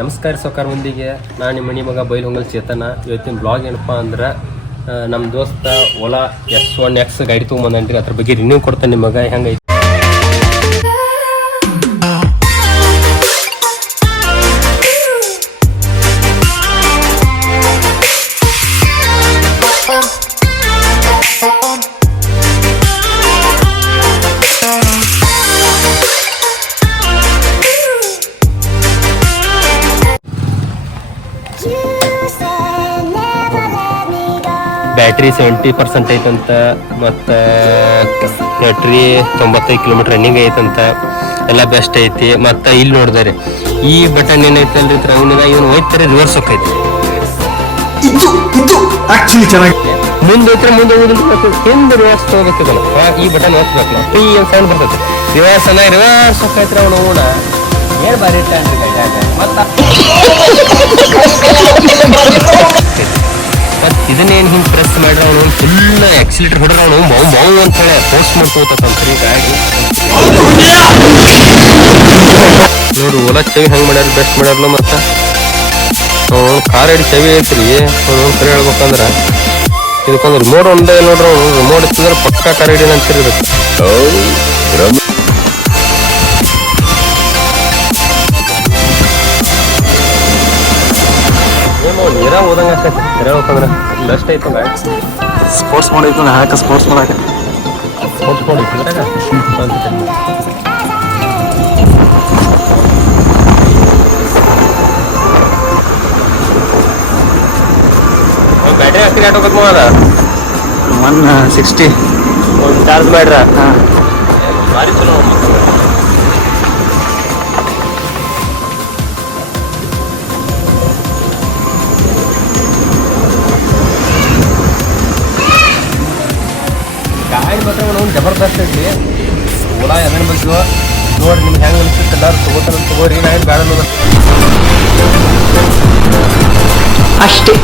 ನಮಸ್ಕಾರ ಸೌಕಾರ ಮಂದಿಗೆ. ನಾನು ನಿಮ್ಮ ಮನೆ ಮಗ ಬೈಲಹೊಂಗಲ್ ಚೇತನ. ಇವತ್ತಿನ ಬ್ಲಾಗ್ ಏನಪ್ಪ ಅಂದ್ರೆ ನಮ್ಮ ದೋಸ್ತ ಓಲಾ S1X ಗಾಡಿ ತೊಗೊಂಬಂದ್ರಿ. ಅದ್ರ ಬಗ್ಗೆ ರಿನ್ಯೂ ಕೊಡ್ತಾನೆ ನಿಮಗೆ. ಹೆಂಗೈತಿ ಬ್ಯಾಟ್ರಿ 70% ಐತಂತ, ಮತ್ತು ಬ್ಯಾಟ್ರಿ 95 ಕಿಲೋಮೀಟರ್ ರನ್ನಿಂಗ್ ಐತಂತ, ಎಲ್ಲ ಬೆಸ್ಟ್ ಐತಿ. ಮತ್ತು ಇಲ್ಲಿ ನೋಡಿದ್ರೆ ಈ ಬಟನ್ ಏನೈತೆ ಅಲ್ರಿ ಅವನಿಗೆ ಇವನು ಹೋಯ್ತಾರೆ ರಿವರ್ಸ್ ಹೋಗೈತಿ. ಮುಂದೆ ಹೋಯ್ತಾರೆ ಮುಂದೆ ಹೋಗೋದಿಲ್ಲ, ಹಿಂದೆ ರಿವರ್ಸ್ ತಗೋಬೇಕಿದಲ್ಲ. ಈ ಬಟನ್ ಒತ್ತಬೇಕು, ಈ ಸೌಂಡ್ ಬರ್ತೈತಿ. ರಿವರ್ಸ್ ಅನ್ನ ರಿವರ್ಸ್ ಹೋಗೈತ್ರಿ ಅವನು ಓಣ ಏನು ಬಾರಿ ಇಟ್ಟಾನ್ರಿ ಗಾಡಿಯಾಗ. ಮತ್ತು ಇದನ್ನೇನು ಹಿಂಗೆ ಪ್ರೆಸ್ ಮಾಡ್ರೆ ಅವನು ಫುಲ್ ಆಕ್ಸಿಲೇಟರ್ ಹೊಡ್ರೆ ಅವನು ಮೌ ಅಂತ ಹೇಳಿ ಪೋಸ್ಟ್ ಮಾಡ್ಕೋತಂತ್ರಿ ಗಾಡಿ. ನೋಡು ಓಲಾ ಚವಿ ಹೆಂಗೆ ಮಾಡ್ಯಾರ, ಬೆಸ್ಟ್ ಮಾಡ್ಯಾರಲ್ಲ. ಮತ್ತು ಅವನು ಕಾರ್ ಹಿಡಿ ಚವಿ ಐತ್ರಿ. ಅವನು ಕರೆ ಹೇಳ್ಬೇಕಂದ್ರೆ ಇದಕ್ಕೊಂದು ರಿಮೋಟ್ ಒಂದೇ ನೋಡ್ರಿ. ಅವನು ರಿಮೋಟ್ ಇತ್ತಂದ್ರೆ ಪಕ್ಕಾ ಕಾರ್ ಹಿಡಿನ ಅಂತಿರ್ಬೇಕು. ನೀರ ಓದಂಗ ಆಗ್ತೈತಿ ಹೇಳ್ಬೇಕಂದ್ರೆ. ಬೆಸ್ಟ್ ಐತೆ ಗಾಡಿ. ಸ್ಪೋರ್ಟ್ಸ್ ಮೋಡ್ ಐತೆ ಹಾಕ. ಸ್ಪೋರ್ಟ್ಸ್ ಮೋಡ್ ಸ್ಪೋರ್ಟ್ಸ್ ಮೋಡ್ ಐತಿ ಇದ್ರಾಗ. ಬ್ಯಾಟ್ರಿ ಹಾಕ್ರಿ ಆಟೋ ಕತ್ಮ ಅದ 160 ಒಂದು ಚಾರ್ಜ್ ಮಾಡ್ರ. ಹಾಂ ಭಾರಿ ಚಲೋ. ಗಾಡಿ ಮಾತ್ರ ಒಂದು ಜಬರ್ದಸ್ತ್ ಐತಿ. ಓಲಾ ಎದನ್ ಬಗ್ಗೆ ನೋಡಿ ನಿಮ್ಗೆ ಹೆಂಗೆ ಅನಿಸುತ್ತೆ. ಎಲ್ಲರೂ ತಗೋತಾರ ತಗೋರಿ. ನಾನು ಬೇಡ ಅಷ್ಟೇ.